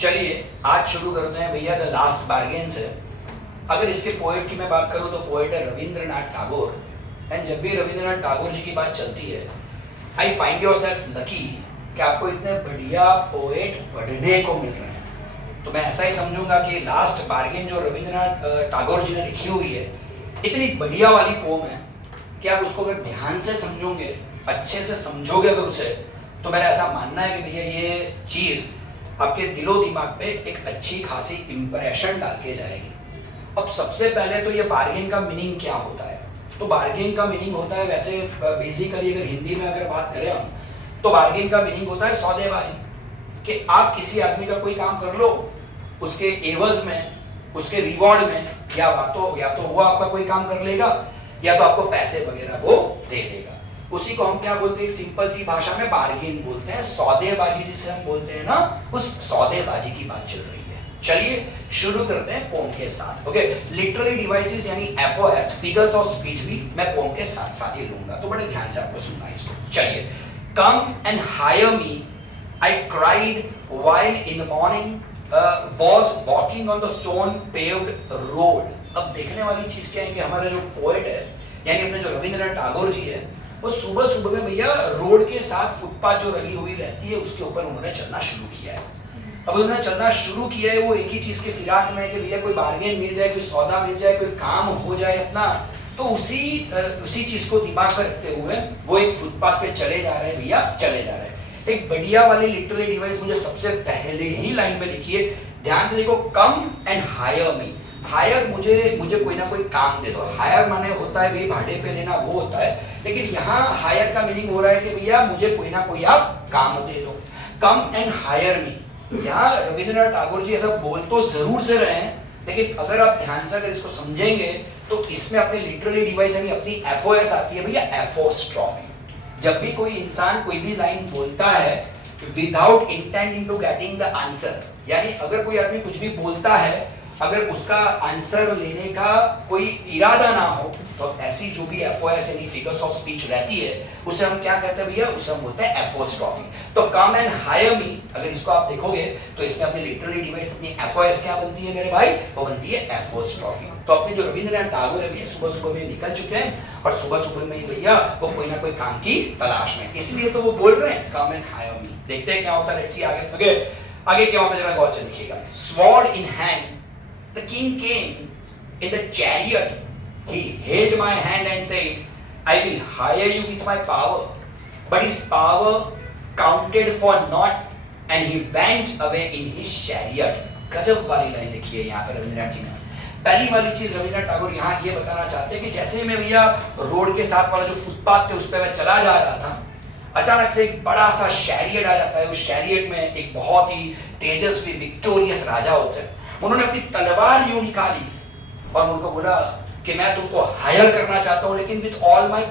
चलिए आज शुरू करते हैं भैया द लास्ट बार्गेन से। अगर इसके पोएट की मैं बात करूं तो पोएट है रविंद्रनाथ टैगोर। एंड जब भी रविंद्रनाथ टैगोर जी की बात चलती है, I find your self lucky कि आपको इतने बढ़िया पोएट पढ़ने को मिल रहे हैं। तो मैं ऐसा ही समझूंगा कि लास्ट बार्गेन जो रविंद्रनाथ टैगोर जी ने लिखी हुई है, इतनी बढ़िया वाली पोम है कि आप उसको अगर ध्यान से समझोगे, अच्छे से समझोगे अगर उसे, तो मेरा ऐसा मानना है कि भैया ये चीज़ आपके दिलो दिमाग पे एक अच्छी खासी इंप्रेशन डाल के जाएगी। अब सबसे पहले तो ये बार्गेन का मीनिंग क्या होता है? तो बार्गेन का मीनिंग होता है, वैसे बेसिकली अगर हिंदी में अगर बात करें हम, तो बार्गेन का मीनिंग होता है सौदेबाजी। कि आप किसी आदमी का कोई काम कर लो, उसके एवज में, उसके रिवॉर्ड में या तो वो आपका कोई काम कर लेगा या तो आपको पैसे वगैरह वो दे देगा। उसी को हम क्या बोलते हैं, एक सिंपल सी भाषा में बार्गेन बोलते हैं। सौदेबाजी जिसे हम बोलते हैं ना, उस सौदेबाजी की बात चल रही है। चलिए शुरू करते हैं पोम के साथ। ओके, लिटरेरी डिवाइसेस यानी एफओएस, फिगर्स ऑफ स्पीच भी मैं पोम के साथ साथ ही लूंगा, तो बड़े ध्यान से आपको सुनना है इसको। चलिए, कम and hire me, I cried while in the morning, was walking on the stone paved road। अब देखने वाली चीज क्या है कि हमारा जो पोएट है, यानी अपने जो रविंद्रनाथ टैगोर जी है, वो सुबह सुबह में भैया रोड के साथ फुटपाथ जो लगी हुई रहती है उसके ऊपर उन्होंने चलना शुरू किया है। अब उन्होंने चलना शुरू किया है, वो एक ही चीज के फिराक में है कि भैया कोई बार्गेन मिल जाए, कोई सौदा मिल जाए, कोई काम हो जाए अपना। तो उसी चीज को दिमाग में रखते हुए वो एक फुटपाथ पे चले जा रहे हैं भैया, चले जा रहे हैं। एक बढ़िया वाली लिटरेरी डिवाइस मुझे सबसे पहले ही लाइन में लिखिए, ध्यान से देखो, come and hire me. Hire मुझे कोई ना कोई काम दे दो। हायर माने होता है भाई भाड़े पे लेना, वो होता है, लेकिन यहाँ हायर का मीनिंग हो रहा है कि भैया मुझे कोई ना कोई आप काम दे दो। कम एंड हायर मी, यहाँ रविंद्रनाथ टैगोर जी ऐसा बोल तो जरूर से रहे हैं, लेकिन अगर आप ध्यान से अगर इसको समझेंगे तो इसमें अपनी लिटरेरी डिवाइस यानी अपनी एफओएस आती है भैया, एफोस्ट्रॉफी। जब भी कोई इंसान कोई भी लाइन बोलता है without intending to getting the answer, यानी अगर कोई आदमी कुछ भी बोलता है, अगर उसका आंसर लेने का कोई इरादा ना हो, तो ऐसी जो भी एफओएस यानी फिगर्स ऑफ स्पीच रहती है, उसे हम क्या कहते हैं भैया, उसे हम बोलते हैं एफोस्ट्रॉफी। तो कम एंड हायर मी, अगर इसको आप देखोगे तो इसमें अपनी लिटरेरी डिवाइस अपनी एफओएस क्या बनती है मेरे भाई, वो बनती है एफोस्ट्रॉफी। तो अपने जो रविंद्रनाथ टैगोर है भैया सुबह सुबह में निकल चुके हैं और सुबह सुबह में भैया वो कोई ना कोई काम की तलाश में, इसलिए तो वो बोल रहे हैं कम एंड हायर मी। देखते हैं क्या होता है, लेट्स सी आगे क्या होता है, जरा गौर से लिखिएगा। Sword in hand the king came in the chariot, he held my hand and said, I will hire you with my power, but his power counted for naught and he went away in his chariot। गजब वाली line लिखी है यहाँ पर रविंद्रनाथ जी ने। पहली वाली चीज रविंद्रनाथ टैगोर यहाँ ये बताना चाहते हैं कि जैसे मैं भैया रोड के साथ वाला जो फुटपाथ थे उस पर मैं चला जा रहा था, अचानक से एक बड़ा सा शैरियट आ जाता है। उस शैरियट में एक बहुत ही तेजस्वी विक्टोरियस राजा होते हैं। उन्होंने अपनी तलवार यूं निकाली और उनको बोला कि मैं तुमको हायर करना चाहता हूं, लेकिन विथ ऑल माय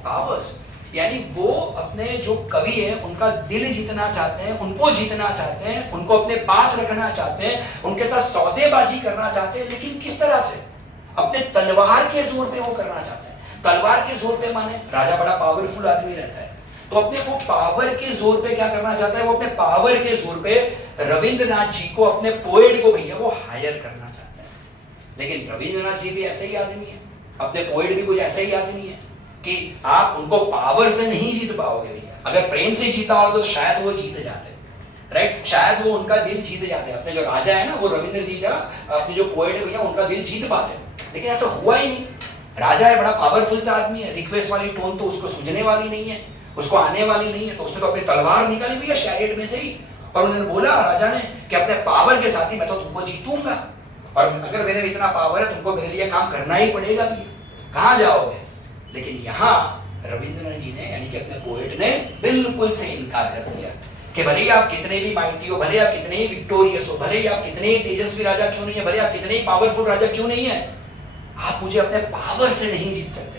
पावर्स। यानी वो अपने जो कवि है उनका दिल जीतना चाहते हैं, उनको जीतना चाहते हैं, उनको अपने पास रखना चाहते हैं, उनके साथ सौदेबाजी करना चाहते हैं, लेकिन किस तरह से, अपने तलवार के जोर पे वो करना चाहते हैं। तलवार के जोर पे माने राजा बड़ा पावरफुल आदमी रहता है, तो अपने वो पावर के जोर पे क्या करना चाहता है, वो अपने पावर के जोर पे रविंद्रनाथ जी को, अपने पोएट को भैया वो हायर करना चाहता है। लेकिन रविंद्रनाथ जी भी ऐसे ही आदमी है, अपने पोएट भी कुछ ऐसे ही आदमी है कि आप उनको पावर से नहीं जीत पाओगे भैया। अगर प्रेम से जीता हो तो शायद वो जीत जाते, राइट, शायद वो उनका दिल जीत जाते। अपने जो राजा है ना, वो रविंद्र जी का, अपने जो पोएट है भैया उनका दिल जीत पाते, लेकिन ऐसा हुआ ही नहीं। राजा है, बड़ा पावरफुल सा आदमी है, रिक्वेस्ट वाली टोन तो उसको सुझने वाली नहीं है, उसको आने वाली नहीं है, तो उसने तो अपनी तलवार निकाली भैया शैरियट में से ही, और उन्होंने बोला राजा ने कि अपने पावर के साथ ही मैं तो तुमको जीतूंगा, और अगर मेरे में इतना पावर है तुमको मेरे लिए काम करना ही पड़ेगा भैया, कहाँ जाओगे। लेकिन यहाँ रविंद्रनाथ जी ने यानी कि अपने पोएट ने बिल्कुल से इनकार कर दिया कि भले ही आप कितने भी माइटी हो, भले आप कितने ही विक्टोरियस हो, भले ही आप कितने ही तेजस्वी राजा क्यों नहीं है, भले आप कितने ही पावरफुल राजा क्यों नहीं है, आप मुझे अपने पावर से नहीं जीत सकते।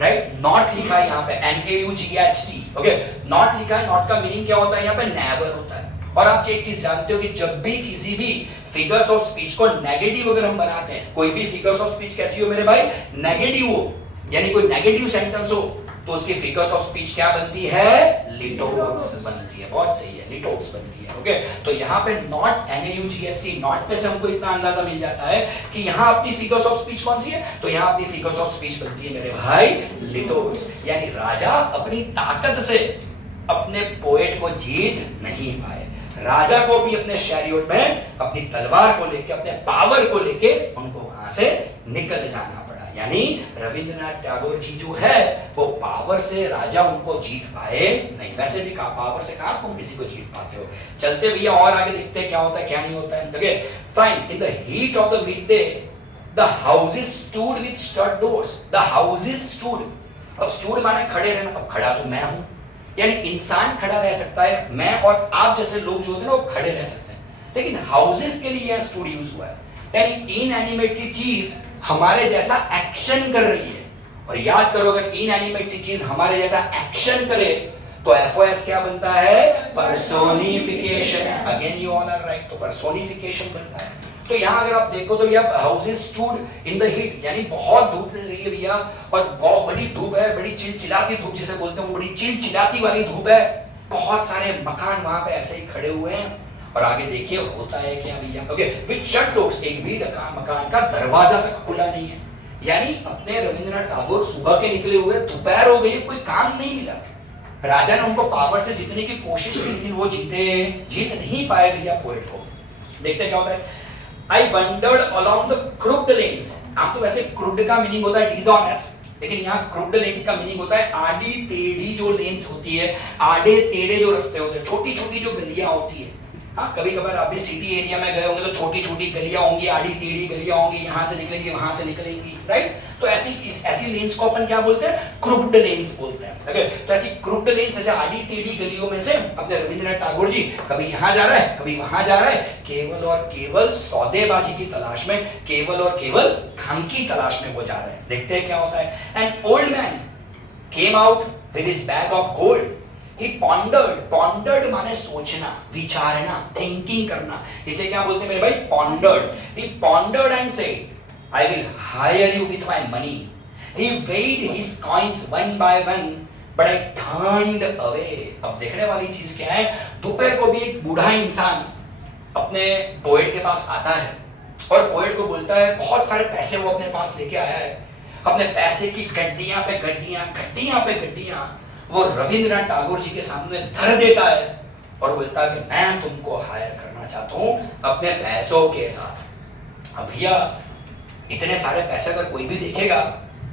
राइट, नॉट लिखा है यहाँ पे, NAUGHT। ओके, नॉट लिखा है। नॉट का मीनिंग क्या होता है यहाँ पे, नेवर होता है। और आप एक चीज जानते हो कि जब भी किसी भी फिगर्स ऑफ स्पीच को नेगेटिव अगर हम बनाते हैं, कोई भी फिगर्स ऑफ स्पीच कैसी हो मेरे भाई, नेगेटिव हो, यानी कोई नेगेटिव सेंटेंस हो, तो उसकी फिगर्स ऑफ स्पीच क्या बनती है? लिटोट्स बनती है। बहुत सही है, लिटोट्स बनती है। ओके, तो यहाँ पे नॉट NAUGST नॉट पे से हमको इतना अंदाजा मिल जाता है कि यहाँ अपनी फिगर्स ऑफ स्पीच कौन सी है, तो यहाँ अपनी फिगर्स ऑफ स्पीच बनती है मेरे भाई लिटोट्स। यानी राजा अपनी ताकत से अपने पोएट को जीत नहीं पाए। राजा को भी अपने शैरियट में अपनी तलवार को लेके, अपने पावर को लेके उनको वहां से निकल जाना पड़ा। यानी रविंद्रनाथ टैगोर जी जो है वो पावर से राजा उनको जीत पाए नहीं। वैसे भी पावर से कहां तुम किसी को जीत पाते हो। चलते भैया और आगे देखते क्या होता है क्या नहीं होता है। Okay fine. In the heat of the midday the houses stood with shut doors. The houses stood, अब स्टूड माने खड़े रहना, अब खड़ा तो मैं हूं, यानी इंसान खड़ा रह सकता है, मैं और आप जैसे लोग जो होते हैं ना वो खड़े रह सकते हैं, लेकिन हाउसेस के लिए यह स्टूड यूज हुआ है। यानी इनएनिमेट सी चीज हमारे जैसा एक्शन कर रही है। और याद करो अगर इनएनिमेट सी चीज हमारे जैसा एक्शन करे तो FOS क्या बनता है? Personification. Again you all are right, तो पर्सोनिफिकेशन बनता है। तो यहाँ अगर आप देखो तो भैया houses stood in the heat, यानी बहुत धूप मिल रही है भैया, और बहुत बड़ी धूप है, बड़ी चिलचिलाती धूप जिसे बोलते हैं, वो बड़ी चिलचिलाती वाली धूप है। बहुत सारे मकान वहां पे ऐसे ही खड़े हुए हैं। और आगे देखिए होता है क्या भैया? ओके विद शट डोर्स, एक भी मकान का दरवाजा तक खुला नहीं है। यानी अपने रविंद्रनाथ टैगोर सुबह के निकले हुए, दोपहर हो गई, कोई काम नहीं मिला। राजा ने उनको पावर से जीतने की कोशिश की, लेकिन वो जीत नहीं पाए भैया पोएट को। देखते क्या होता है। I wandered along the crooked lanes। आप तो वैसे crooked का मीनिंग होता है dishonest, लेकिन यहाँ crooked lanes का मीनिंग होता है आड़ी टेढ़ी जो लेन्स होती है, आड़े टेढ़े जो रास्ते होते हैं, छोटी छोटी जो गलियां होती है। हाँ कभी कभार आप भी सिटी एरिया में गए होंगे तो छोटी छोटी गलियां होंगी, आड़ी टेढ़ी गलियां होंगी, यहाँ से निकलेंगी वहां से निकलेंगी, राइट? तो ऐसी लेन्स को अपन क्या बोलते हैं? क्रूक्ड लेन्स बोलते हैं। ओके, तो ऐसी क्रूक्ड लेन्स, ऐसे आड़ी टेढ़ी गलियों में से अपने रविंद्रनाथ टैगोर जी कभी यहाँ जा रहा है, कभी वहां जा रहा है, केवल और केवल सौदेबाजी की तलाश में, केवल और केवल धन की तलाश में वो जा रहे हैं। देखते हैं क्या होता है। An old man came out with his bag of gold. He pondered माने सोचना, विचारना, थिंकिंग करना। इसे क्या बोलते हैं मेरे भाई? pondered. He pondered and said, I will hire you with my money. He weighed his coins one by one, but I turned away. अब देखने वाली चीज क्या है? दोपहर को भी एक बूढ़ा इंसान अपने पोएट के पास आता है और पोएट को बोलता है, बहुत सारे पैसे वो अपने पास लेके आया है, अपने पैसे की गड्डियां पे गड्डियां वो रविंद्रनाथ टैगोर जी के सामने धर देता है और बोलता है कि मैं तुमको हायर करना चाहता हूं अपने पैसों के साथ। अब भैया इतने सारे पैसे अगर कोई भी देखेगा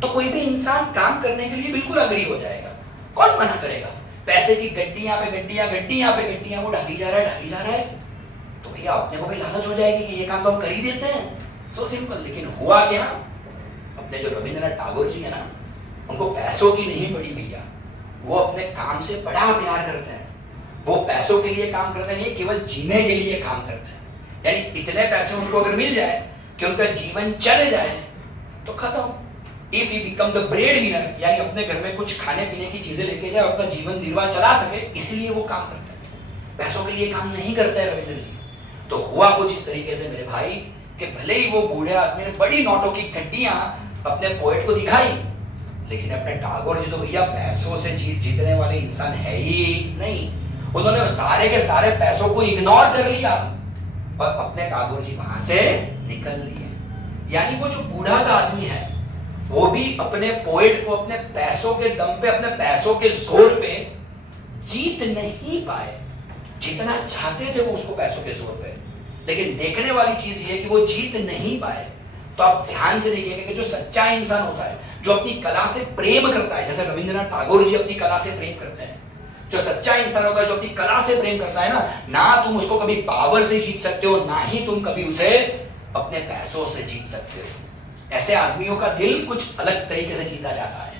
तो कोई भी इंसान काम करने के लिए बिल्कुल अग्री हो जाएगा। कौन मना करेगा? पैसे की गड्डियां पे गड्डियां वो ढाली जा रहा है, तो भैया अपने को भी लालच हो जाएगी कि ये काम तो हम कर ही देते हैं। So simple. लेकिन हुआ क्या? अपने जो रविंद्रनाथ टैगोर जी है ना, उनको पैसों की नहीं पड़ी भैया, वो अपने काम से बड़ा प्यार करते हैं। वो पैसों के लिए काम करते नहीं, केवल जीने के लिए काम करते हैं। यानी इतने पैसे उनको अगर मिल जाए कि उनका जीवन चले जाए तो खत्म। If he become the bread winner, यानी अपने घर में कुछ खाने पीने की चीजें लेके जाए, अपना जीवन निर्वाह चला सके, इसलिए वो काम करते हैं। पैसों के लिए काम नहीं करते हैं रविंद्र जी। तो हुआ कुछ इस तरीके से मेरे भाई कि भले ही वो बूढ़े आदमी ने बड़ी नोटों की गड्डियां अपने पोएट को दिखाई, लेकिन अपने टैगोर जी तो भैया पैसों से जीतने वाले इंसान है ही नहीं। उन्होंने सारे के सारे पैसों को इग्नोर कर लिया और अपने टैगोर जी वहां से निकल लिए। यानी वो जो बूढ़ा सा आदमी है वो भी अपने पोएट को अपने पैसों के दम पे, अपने पैसों के जोर पे जीत नहीं पाए। जितना चाहते थे वो उसको पैसों के जोर पे, लेकिन देखने वाली चीज ये कि वो जीत नहीं पाए। तो आप ध्यान से देखिएगा कि जो सच्चा इंसान होता है, जो अपनी कला से प्रेम करता है, जैसे रविंद्रनाथ टैगोर जी अपनी कला से प्रेम करते हैं, जो सच्चा इंसान होता है जो अपनी कला से प्रेम करता है ना तुम उसको कभी पावर से जीत सकते हो, ना ही तुम कभी उसे अपने पैसों से जीत सकते हो। ऐसे आदमियों का दिल कुछ अलग तरीके से जीता जाता है।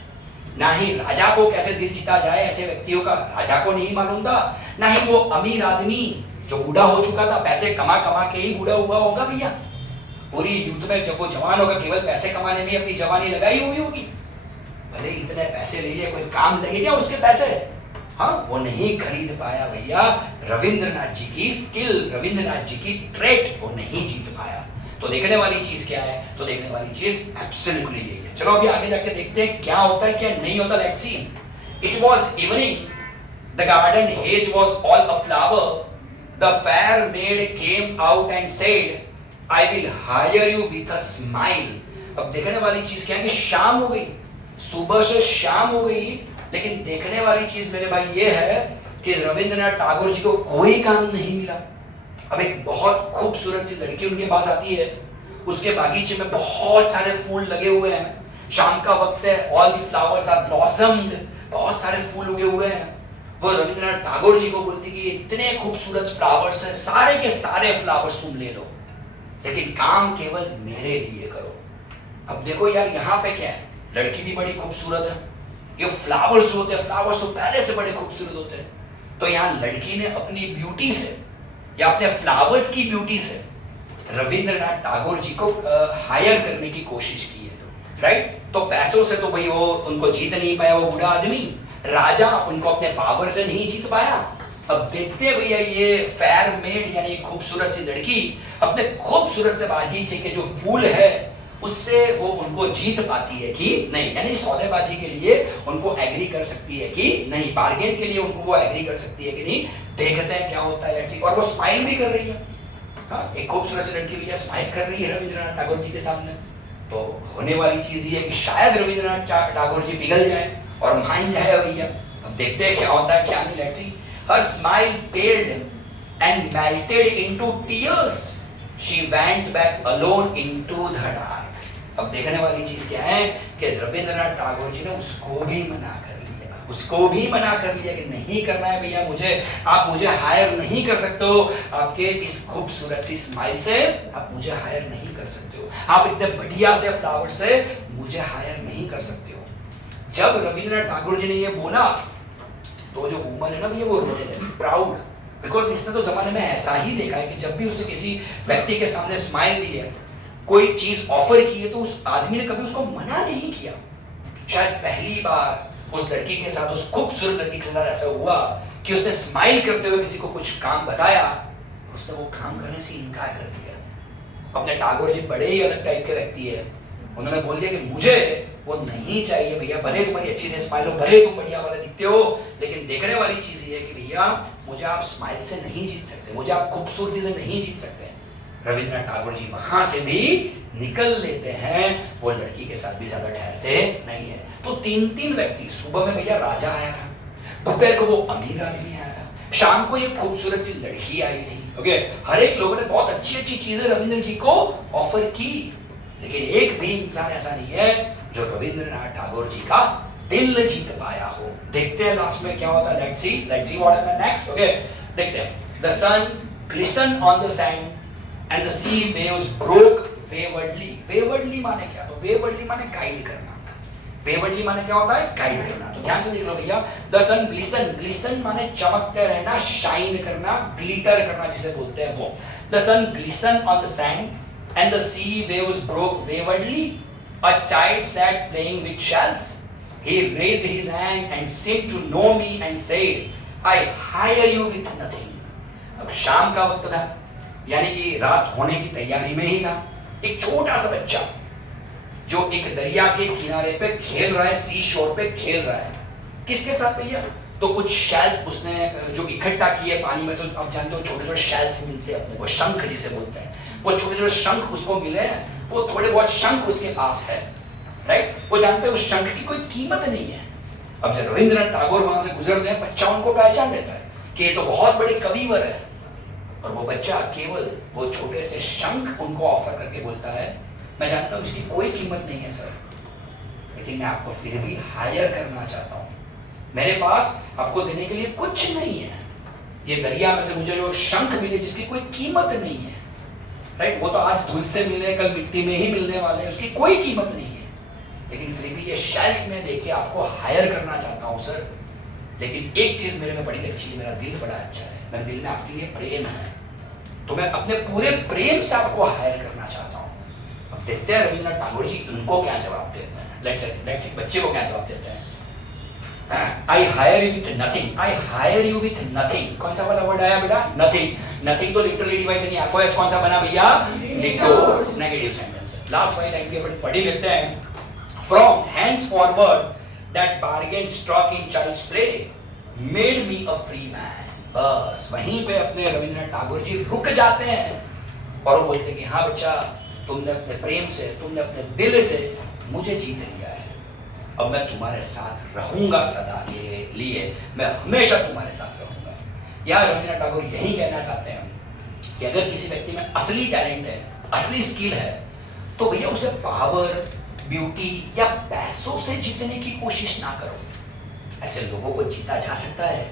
ना ही राजा को कैसे दिल जीता जाए, ऐसे व्यक्तियों का राजा को नहीं मालूम था। ना ही वो अमीर आदमी जो बूढ़ा हो चुका था, पैसे कमा कमा के ही बूढ़ा हुआ होगा भैया। पूरी यूथ में जब वो जवान होगा केवल पैसे कमाने में अपनी जवानी लगाई हुई होगी। भले इतने पैसे ले लिए, कोई काम लगे क्या उसके पैसे? हाँ, वो नहीं खरीद पाया भैया। रविंद्रनाथ जी की स्किल, रविंद्रनाथ जी की ट्रेट वो नहीं जीत पाया। तो देखने वाली चीज क्या है? तो देखने वाली चीज एब्सोल्युटली यही है। चलो अभी आगे जाके देखते हैं क्या होता है क्या नहीं होता। Let's see. It was evening, the garden hedge was all aflower, the fair maid came out and said, I will hire you with a smile. अब देखने वाली चीज क्या है कि शाम हो गई, सुबह से शाम हो गई, लेकिन देखने वाली चीज मेरे भाई ये है कि रविंद्रनाथ टैगोर जी को कोई काम नहीं मिला। अब एक बहुत खूबसूरत सी लड़की उनके पास आती है, उसके बागीचे में बहुत सारे फूल लगे हुए हैं, शाम का वक्त है, all the flowers are blossomed, बहुत सारे फूल उगे हुए हैं। वो रविंद्रनाथ टैगोर जी को बोलती कि इतने खूबसूरत फ्लावर्स हैं, सारे के सारे फ्लावर्स तुम ले लो, लेकिन काम केवल मेरे लिए करो। अब देखो यार यहाँ पे क्या है, लड़की भी बड़ी खूबसूरत है, ये फ्लावर्स जो होते हैं, फ्लावर्स तो पहले से बड़े खूबसूरत होते हैं, तो यहाँ लड़की ने अपनी ब्यूटी से या अपने फ्लावर्स की ब्यूटी से रविंद्रनाथ टैगोर जी को हायर करने की कोशिश की है, राइट। तो पैसों से तो भाई वो उनको जीत नहीं पाया, वो बूढ़ा आदमी राजा उनको अपने पावर से नहीं जीत पाया। अब देखते हैं भैया ये फेयर मेड यानी खूबसूरत सी लड़की अपने खूबसूरत से बागीचे के जो फूल है उससे वो उनको जीत पाती है कि नहीं, यानी सौदेबाजी के लिए उनको एग्री कर सकती है कि नहीं, बार्गेन के लिए उनको वो एग्री कर सकती है कि नहीं। देखते हैं क्या होता है, लेट्स सी। और वो स्माइल भी कर रही है, हाँ, एक खूबसूरत सी लड़की भैया स्माइल कर रही है रविंद्रनाथ टैगोर जी के सामने। तो होने वाली चीज ये है कि शायद रविंद्रनाथ टैगोर जी पिघल जाए और मान जाए भैया। अब देखते हैं क्या होता है क्या नहीं, let's see. Her smile paled and melted into tears. She went back alone into the dark. अब देखने वाली चीज क्या है कि रविंद्रनाथ टैगोर जी ने उसको भी मना कर लिया, उसको भी मना कर लिया कि नहीं करना है भैया मुझे, आप मुझे हायर नहीं कर सकते हो, आपके इस खूबसूरत सी स्माइल से आप मुझे हायर नहीं कर सकते हो, आप इतने बढ़िया से फ्लावर से मुझे हायर नहीं कर सकते हो। जब रविंद्रनाथ टैगोर जी ने ये बोला तो जो वुमन है ना भैया वो रोने लगी, प्राउड, बिकॉज इसने तो जमाने में ऐसा ही देखा है कि जब भी उसने किसी व्यक्ति के सामने स्माइल दी है, कोई चीज ऑफर की है, तो उस आदमी ने कभी उसको मना नहीं किया। शायद पहली बार उस लड़की के साथ, उस खूबसूरत लड़की के साथ ऐसा हुआ कि उसने स्माइल करते हुए किसी को कुछ काम बताया, उसने वो काम करने से इनकार कर दिया। अपने टैगोर जी बड़े ही अलग टाइप के व्यक्ति है, उन्होंने बोल दिया कि मुझे वो नहीं चाहिए भैया, भले तुम्हारी अच्छी से स्माइल हो, भले तुम बढ़िया वाले दिखते हो, लेकिन देखने वाली चीज ये है कि भैया मुझे आप स्माइल से नहीं जीत सकते, मुझे आप खूबसूरती से नहीं जीत सकते। रविंद्रनाथ टैगोर जी वहां से भी निकल लेते हैं, वो लड़की के साथ भी ज्यादा ठहरते नहीं है। तो तीन तीन व्यक्ति, सुबह में भैया राजा आया था, दोपहर को वो अमीर आदमी आया था, शाम को ये खूबसूरत सी लड़की आई थी। ओके, हर एक लोगों ने बहुत अच्छी अच्छी चीजें रविंद्र जी को ऑफर की, लेकिन एक भी इंसान ऐसा नहीं है जो रविंद्रनाथ टैगोर जी का दिल जीत पाया हो। देखते हैं लास्ट में क्या होता है, let's see what happens next. Okay, देखते हैं। The sun glisten on the sand and the sea waves broke waywardly. Waywardly माने क्या? तो वेवर्डली माने गाइड करना। वेवर्डली माने क्या होता है? गाइड करना। तो ध्यान से देख लो भैया, द सन ग्लिसन, ग्लिसन माने चमकते रहना, शाइन करना, ग्लिटर करना जिसे बोलते हैं वो। The sun glisten on the sand and the sea waves broke waywardly, a child sat playing with shells. He raised his hand and seemed to know me and said, I hire you with nothing. अब शाम का वक्त था, यानी कि रात होने की तैयारी में ही था। एक छोटा सा बच्चा जो एक दरिया के किनारे पे खेल रहा है, सी शोर पे खेल रहा है, किसके साथ भैया? तो कुछ शेल्स उसने जो इकट्ठा किए पानी में से, आप जानते हो छोटे छोटे शेल्स मिलते हैं अपने को, शंख जिसे बोलते हैं, वो छोटे छोटे शंख उसको मिले हैं, वो थोड़े बहुत शंख उसके पास है, राइट। वो जानते हैं उस शंख की कोई कीमत नहीं है। अब जब रविंद्रनाथ टैगोर वहां से गुजरते हैं, बच्चा उनको पहचान लेता है कि ये तो बहुत बड़े कविवर है, और वो बच्चा केवल वो छोटे से शंख उनको ऑफर करके बोलता है, मैं जानता हूं इसकी कोई कीमत नहीं है सर, लेकिन मैं आपको फिर भी हायर करना चाहता हूं, मेरे पास आपको देने के लिए कुछ नहीं है। ये दरिया में से मुझे जो शंख मिले जिसकी कोई कीमत नहीं है, राइट, वो तो आज धूल से मिले, कल मिट्टी में ही मिलने वाले हैं, उसकी कोई कीमत नहीं है, लेकिन फिर भी ये शेल्स में देके आपको हायर करना चाहता हूं सर। लेकिन एक चीज मेरे में बड़ी अच्छी है, मेरा दिल बड़ा अच्छा है, मेरे दिल में आपके लिए प्रेम है, तो मैं अपने पूरे प्रेम से आपको हायर करना चाहता हूं। अब देखते हैं रविंद्रनाथ टैगोर जी उनको क्या जवाब देते हैं। लेट्स सी बच्चे को क्या जवाब देते हैं। I hire you with nothing, I hire you with nothing. कौन सा वाला वर्ड आया बेटा? नथिंग। नथिंग तो लिटरली डिवाइस नहीं, एफओएस कौन सा बना भैया? Litotes, negative sentence. लास्ट वाली लाइन भी अपन पढ़ी लेते हैं। From hence forward that bargain struck in child's play made me a free man. बस वहीं पे अपने रविंद्रनाथ टैगोर जी रुक जाते हैं और वो बोलते हैं कि हाँ बच्चा, तुमने अपने प्रेम से, तुमने अपने दिल से मुझे जीत लिया है, अब मैं तुम्हारे साथ रहूंगा सदा के लिए, मैं हमेशा तुम्हारे साथ रहूंगा। यार रविंद्रनाथ टैगोर यही कहना चाहते हैं कि अगर किसी व्यक्ति में असली टैलेंट है, असली स्किल है, तो भैया उसे पावर, ब्यूटी या पैसों से जीतने की कोशिश ना करो। ऐसे लोगों को जीता जा सकता है,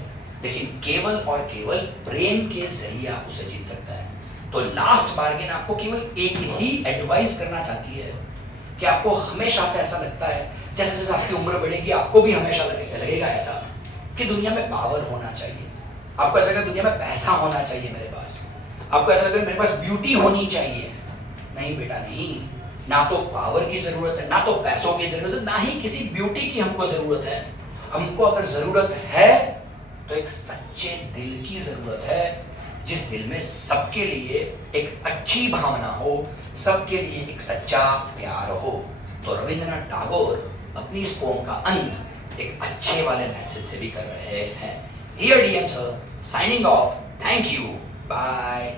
लेकिन केवल और केवल प्रेम के जरिए आप उसे जीत सकता है। तो लास्ट बार्गेन आपको केवल एक ही एडवाइस करना चाहती है कि आपको हमेशा से ऐसा लगता है, जैसे जैसे आपकी उम्र बढ़ेगी आपको भी हमेशा लगेगा ऐसा कि दुनिया में पावर होना चाहिए, आपको ऐसा लगेगा दुनिया में पैसा होना चाहिए मेरे पास, आपको ऐसा लगेगा मेरे पास ब्यूटी होनी चाहिए। नहीं बेटा नहीं, ना तो पावर की जरूरत है, ना तो पैसों की जरूरत है, ना ही किसी ब्यूटी की हमको जरूरत है। हमको अगर जरूरत है तो एक सच्चे दिल की जरूरत है, जिस दिल में सबके लिए एक अच्छी भावना हो, सबके लिए एक सच्चा प्यार हो। तो रविंद्रनाथ टैगोर अपनी इस पोम का अंत एक अच्छे वाले मैसेज से भी कर रहे हैं। Here DM sir signing off, thank you, bye.